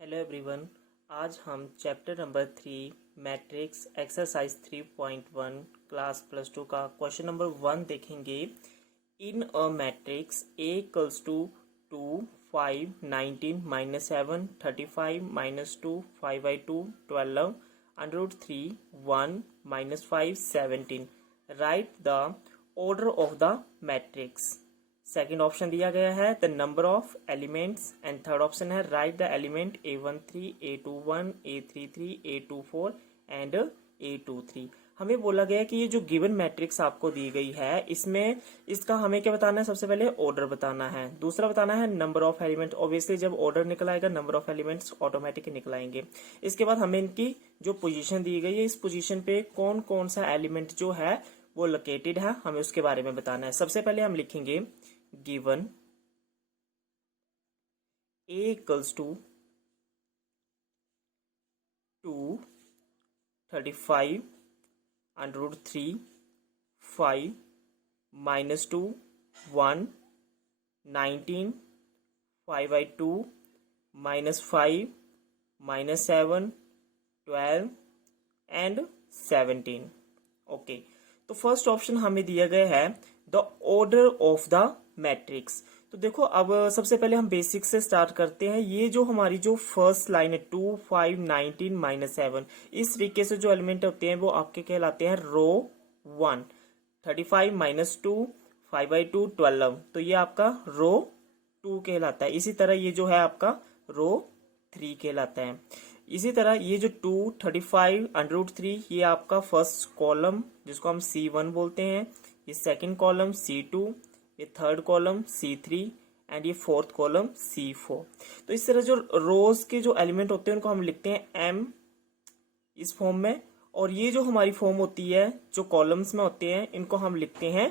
Hello everyone. आज हम chapter number 3 matrix exercise 3.1 class +2 का क्वेश्चन नंबर 1 देखेंगे। In a matrix A equals to 2 5 19 -7 35 -2 5/2 12 √3 1 -5 17। Write the order of the matrix. Second option दिया गया है the number of elements and third option है write the element A13 A21 A33 A24 and A23। हमें बोला गया कि ये जो गिवन मैट्रिक्स आपको दी गई है इसमें इसका हमें क्या बताना है, सबसे पहले ऑर्डर बताना है, दूसरा बताना है नंबर ऑफ एलिमेंट। ऑब्वियसली जब ऑर्डर निकल आएगा नंबर ऑफ एलिमेंट्स ऑटोमेटिक निकल आएंगे। इसके बाद हमें इनकी जो पोजीशन दी गई है इस पोजीशन पे कौन कौन सा एलिमेंट जो है वो लोकेटेड है हमें उसके बारे में बताना है। सबसे पहले हम लिखेंगे given a equals to 2 35 √3 5 -2 1 19 5/2 -5 -7 12 and 17। Okay, तो फर्स्ट ऑप्शन हमें दिया गया है the order of the matrix. तो देखो अब सबसे पहले हम बेसिक से स्टार्ट करते हैं। ये जो हमारी जो फर्स्ट लाइन है 2 5 19 -7, इस तरीके से जो एलिमेंट होते हैं वो आपके कहलाते हैं रो 1। 35 -2 5/2 12, तो ये आपका रो 2 कहलाता है। इसी तरह ये जो है आपका रो 3 कहलाता है। इसी तरह ये जो 2 35 √3 ये आपका फर्स्ट कॉलम जिसको हम C1 बोलते हैं, ये सेकंड कॉलम C2, ये थर्ड कॉलम C3 एंड ये फोर्थ कॉलम C4। तो इस तरह जो रोज के जो एलिमेंट होते हैं उनको हम लिखते हैं M इस फॉर्म में, और ये जो हमारी फॉर्म होती है जो कॉलम्स में होते हैं इनको हम लिखते हैं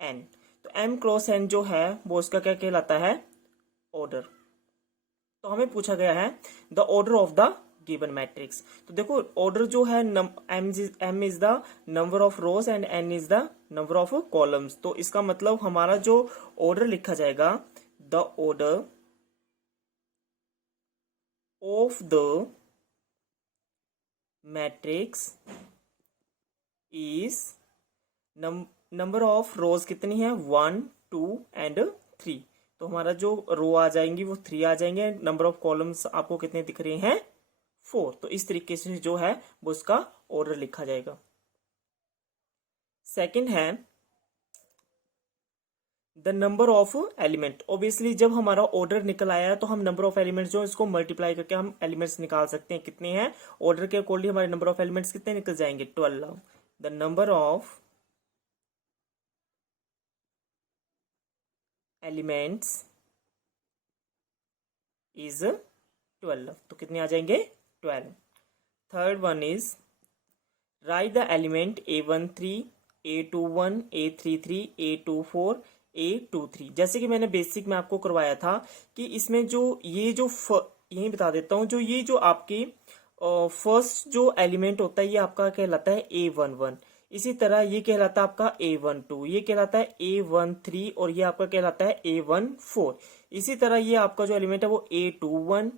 N। तो M क्रॉस N जो है वो उसका क्या कहलाता है, ऑर्डर। तो हमें पूछा गया है the order of the given matrix. तो देखो ऑर्डर जो है M is the number of rose and N is the number of columns. तो इसका मतलब हमारा जो ऑर्डर लिखा जाएगा the order of the matrix is number of रोज कितनी है 1 2 एंड 3। तो हमारा जो रो आ जाएंगी वो 3 आ जाएंगे। नंबर ऑफ कॉलम्स आपको कितने दिख रहे हैं 4। तो इस तरीके से जो है वो उसका ऑर्डर लिखा जाएगा। सेकंड है the number of element. Obviously जब हमारा ऑर्डर निकल आया है तो हम नंबर ऑफ एलिमेंट्स जो इसको मल्टीप्लाई करके हम एलिमेंट्स निकाल सकते हैं कितने हैं। ऑर्डर के अकॉर्डिंग हमारे नंबर ऑफ एलिमेंट्स कितने निकल जाएंगे 12। The number of elements is 12। तो कितने आ जाएंगे 12। Third one is right the element A13 A21 A33 A24 A23। जैसे कि मैंने बेसिक में आपको करवाया था कि इसमें जो ये जो यही बता देता हूं, जो ये जो आपकी फर्स्ट जो एलिमेंट होता है ये आपका कहलाता है A11। इसी तरह ये कहलाता है आपका A12, ये कहलाता है A13 और ये आपका कहलाता है A14। इसी तरह ये आपका जो एलिमेंट है वो A21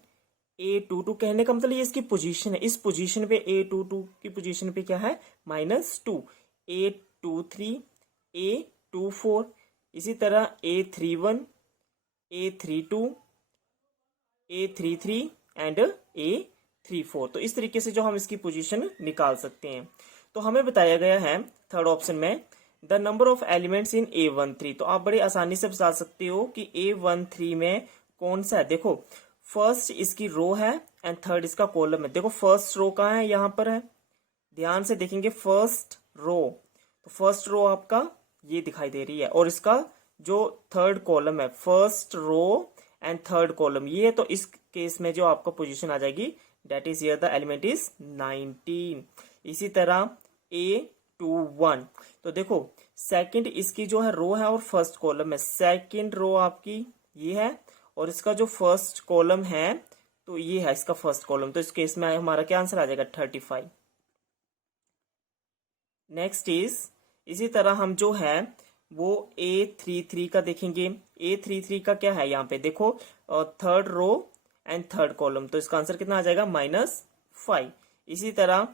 A22। कहने का मतलब ये इसकी पोजीशन है, इस पोजीशन पे A22 की पोजीशन पे क्या है -2। A23 A24, इसी तरह A31 A32 A33 and A34। तो इस तरीके से जो हम इसकी पोजीशन निकाल सकते हैं। तो हमें बताया गया है थर्ड ऑप्शन में the number of elements in A13। तो आप बड़ी आसानी से बता सकते हो कि A13 में कौन सा है। देखो फर्स्ट इसकी रो है एंड थर्ड इसका कॉलम है। देखो फर्स्ट रो कहाँ है, यहाँ पर है, ध्यान से देखेंगे फर्स्ट रो। तो फर्स्ट रो आपका ये दिखाई दे रही है और इसका जो थर्ड कॉलम है first row and third column ये है। तो इस केस में जो आपका पोजीशन आ जाएगी that is here the element is 19। इसी तरह A21। तो देखो सेकंड इसकी जो है रो है और फर्स्ट कॉलम है। सेकंड रो आपकी ये है और इसका जो फर्स्ट कॉलम है तो ये है इसका फर्स्ट कॉलम। तो इस केस में हमारा क्या आंसर आ जाएगा 35। नेक्स्ट इज इसी तरह हम जो है वो A33 का देखेंगे। A33 का क्या है, यहाँ पे देखो third row and third column, तो इसका आंसर कितना आ जाएगा -5। इसी तरह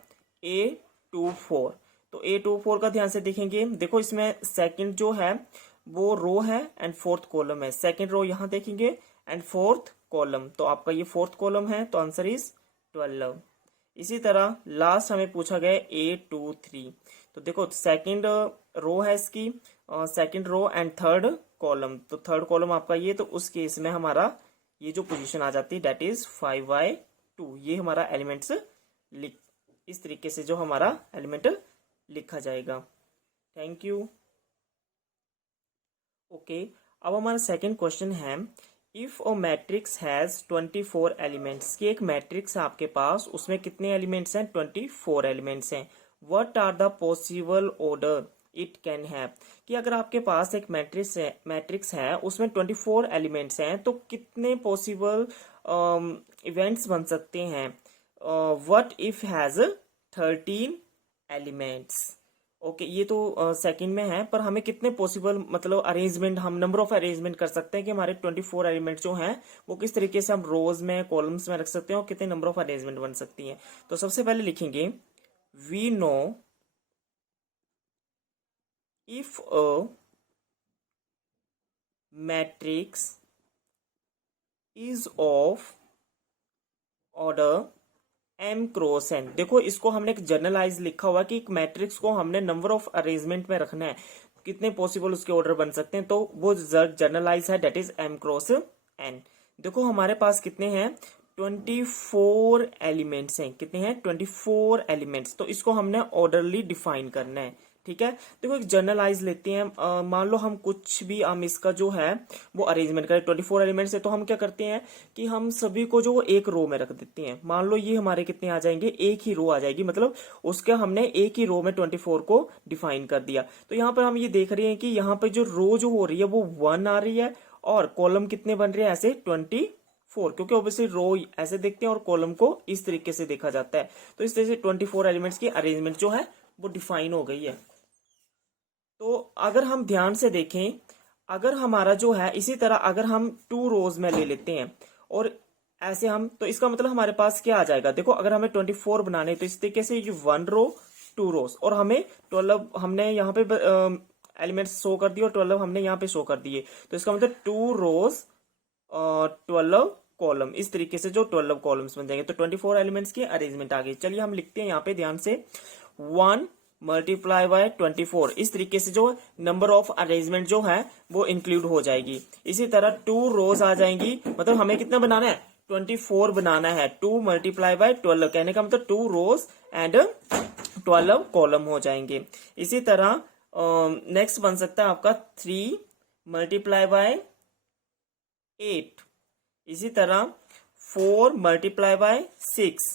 A24, तो A24 का ध्यान से देखेंगे, देखो इसमें सेकंड जो है वो रो है एंड फोर्थ कॉलम है, सेकंड रो यहाँ देखेंगे एंड फोर्थ कॉलम, तो आपका ये फोर्थ कॉलम है, तो आंसर इज 12। इसी तरह लास्ट हमें पूछा गया A23, तो देखो सेकंड रो है इसकी, second row and third column, तो थर्ड कॉलम आपका ये, तो उस केस में हमारा ये जो पोजीशन आ जाती है दैट इज 5/2, ये हमारा एलिमेंट्स इस तरीके से जो हमारा एलिमेंट लिखा जाएगा। Thank you. ओके, अब हमारा सेकंड क्वेश्चन है, if a matrix has 24 elements, कि एक मैट्रिक्स है आपके पास, उसमें कितने एलिमेंट्स हैं? 24 एलिमेंट्स हैं। What are the possible order it can have, कि अगर आपके पास एक मैट्रिक्स है उसमें 24 एलिमेंट्स हैं, तो कितने पॉसिबल इवेंट्स बन सकते हैं? What if has 13 elements. Okay, ये तो सेकंड में है, पर हमें कितने पॉसिबल मतलब अरेंजमेंट, हम नंबर ऑफ अरेंजमेंट कर सकते हैं कि हमारे 24 एलिमेंट जो हैं वो किस तरीके से हम रोज में कॉलम्स में रख सकते हैं और कितने नंबर ऑफ अरेंजमेंट बन सकती हैं। तो सबसे पहले लिखेंगे, we know if a matrix is of order m cross n। देखो इसको हमने एक जनरलाइज लिखा हुआ कि एक मैट्रिक्स को हमने नंबर ऑफ अरेंजमेंट में रखना है, कितने पॉसिबल उसके ऑर्डर बन सकते हैं, तो वो जनरलाइज है that is m cross n। देखो हमारे पास कितने हैं? 24 एलिमेंट्स हैं। कितने हैं? 24 एलिमेंट्स। तो इसको हमने ऑर्डरली डिफाइन करना है, ठीक है। देखो एक जनरलाइज लेते हैं, मान लो हम कुछ भी हम इसका जो है वो अरेंजमेंट करें, 24 एलिमेंट्स है, तो हम क्या करते हैं कि हम सभी को जो एक रो में रख देते हैं। मान लो ये हमारे कितने आ जाएंगे? एक ही रो आ जाएगी, मतलब उसका हमने एक ही रो में 24 को डिफाइन कर दिया। तो यहाँ पर हम ये देख रहे हैं कि यहाँ पे जो रो जो हो रही है वो 1 आ रही है, और कॉलम कितने बन रहे हैं ऐसे? 24, क्योंकि ऑब्वियसली रो ऐसे देखते हैं और कॉलम को इस तरीके से देखा जाता है। तो इस तरह से 24 एलिमेंट्स की अरेंजमेंट जो है वो डिफाइन हो गई है। तो अगर हम ध्यान से देखें, अगर हमारा जो है इसी तरह अगर हम 2 रोज में ले लेते हैं और ऐसे हम, तो इसका मतलब हमारे पास क्या आ जाएगा? देखो अगर हमें 24 बनाने, तो इस तरीके से ये 1 रो 2 रोज, और हमें 12 हमने यहाँ पे एलिमेंट्स शो कर दिए और 12 हमने यहाँ पे शो कर दिए, तो इसका मतलब 2 रोज 12 कॉलम, इस तरीके से जो 12 कॉलम्स बन जाएंगे। तो 24 एलिमेंट्स की अरेंजमेंट आ गई। चलिए हम लिखते हैं यहाँ पे ध्यान से, 1 मल्टीप्लाई बाय 24, इस तरीके से जो नंबर ऑफ अरेंजमेंट जो है वो इंक्लूड हो जाएगी। इसी तरह 2 रोज आ जाएंगी, मतलब हमें कितना बनाना है? 24 बनाना है। 2 मल्टीप्लाई बाय 12, कहने का मतलब 2 रोज एंड 12 कॉलम हो जाएंगे। इसी तरह नेक्स्ट बन सकता है आपका 3 मल्टीप्लाई बाय 8। इसी तरह 4 multiply by 6,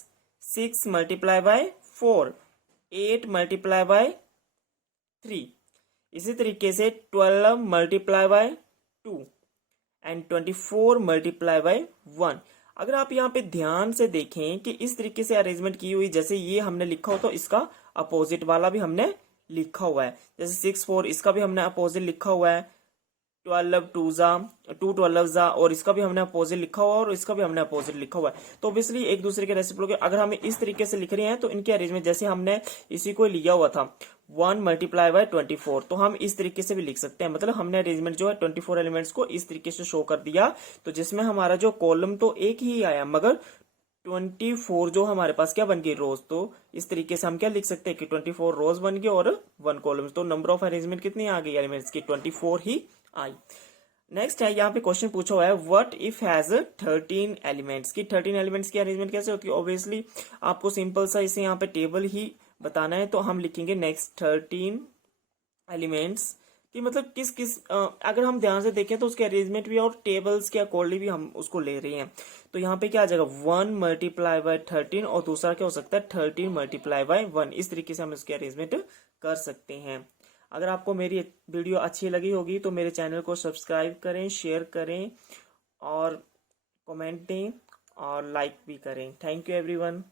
6 multiply by 4, 8 multiply by 3। इसी तरीके से 12 multiply by 2 and 24 multiply by 1। अगर आप यहाँ पे ध्यान से देखें कि इस तरीके से अरेंजमेंट की हुई, जैसे ये हमने लिखा हो तो इसका अपोजिट वाला भी हमने लिखा हुआ है, जैसे 6 4 इसका भी हमने अपोजिट लिखा हुआ है, 12 2 12 जा, और इसका भी हमने अपोजिट लिखा हुआ है और इसका भी हमने अपोजिट लिखा हुआ है। तो ऑब्वियसली एक दूसरे के रेसिप्रोकल अगर हमें इस तरीके से लिख रहे हैं तो इनके अरेंजमेंट, जैसे हमने इसी को लिया हुआ था 1 मल्टीप्लाई बाय 24, तो हम इस तरीके से भी लिख सकते हैं, मतलब हमने अरेंजमेंट जो है 24 एलिमेंट्स को इस तरीके से शो कर दिया, तो जिसमें हमारा जो कॉलम तो एक ही आया मगर 24 जो हमारे पास क्या बन गई? रोज। तो इस तरीके से हम क्या लिख सकते हैं कि 24 रोज बन गए और 1 कॉलम। तो नंबर ऑफ अरेंजमेंट कितनी आ गई एलिमेंट्स की? 24 ही आई। नेक्स्ट है, यहाँ पे क्वेश्चन पूछा हुआ है, व्हाट इफ हैज 13 एलिमेंट्स, की 13 एलिमेंट्स की अरेंजमेंट कैसे होती है? ऑब्वियसली आपको सिंपल सा इसे यहाँ पे टेबल ही बताना है, तो हम लिखेंगे नेक्स्ट 13 एलिमेंट्स कि मतलब किस किस अगर हम ध्यान से देखें तो उसके अरेंजमेंट भी और टेबल्स के अकॉर्डिंग भी हम उसको ले रहे हैं। तो यहाँ पे क्या आ जाएगा? 1 मल्टीप्लाई बाय 13, और दूसरा क्या हो सकता है? 13 मल्टीप्लाई बाय 1। इस तरीके से हम इसके अरेंजमेंट कर सकते हैं। अगर आपको मेरी वीडियो अच्छी लगी होगी तो मेरे चैनल को सब्सक्राइब करें, शेयर करें और कमेंट दें और लाइक भी करें। Thank you everyone.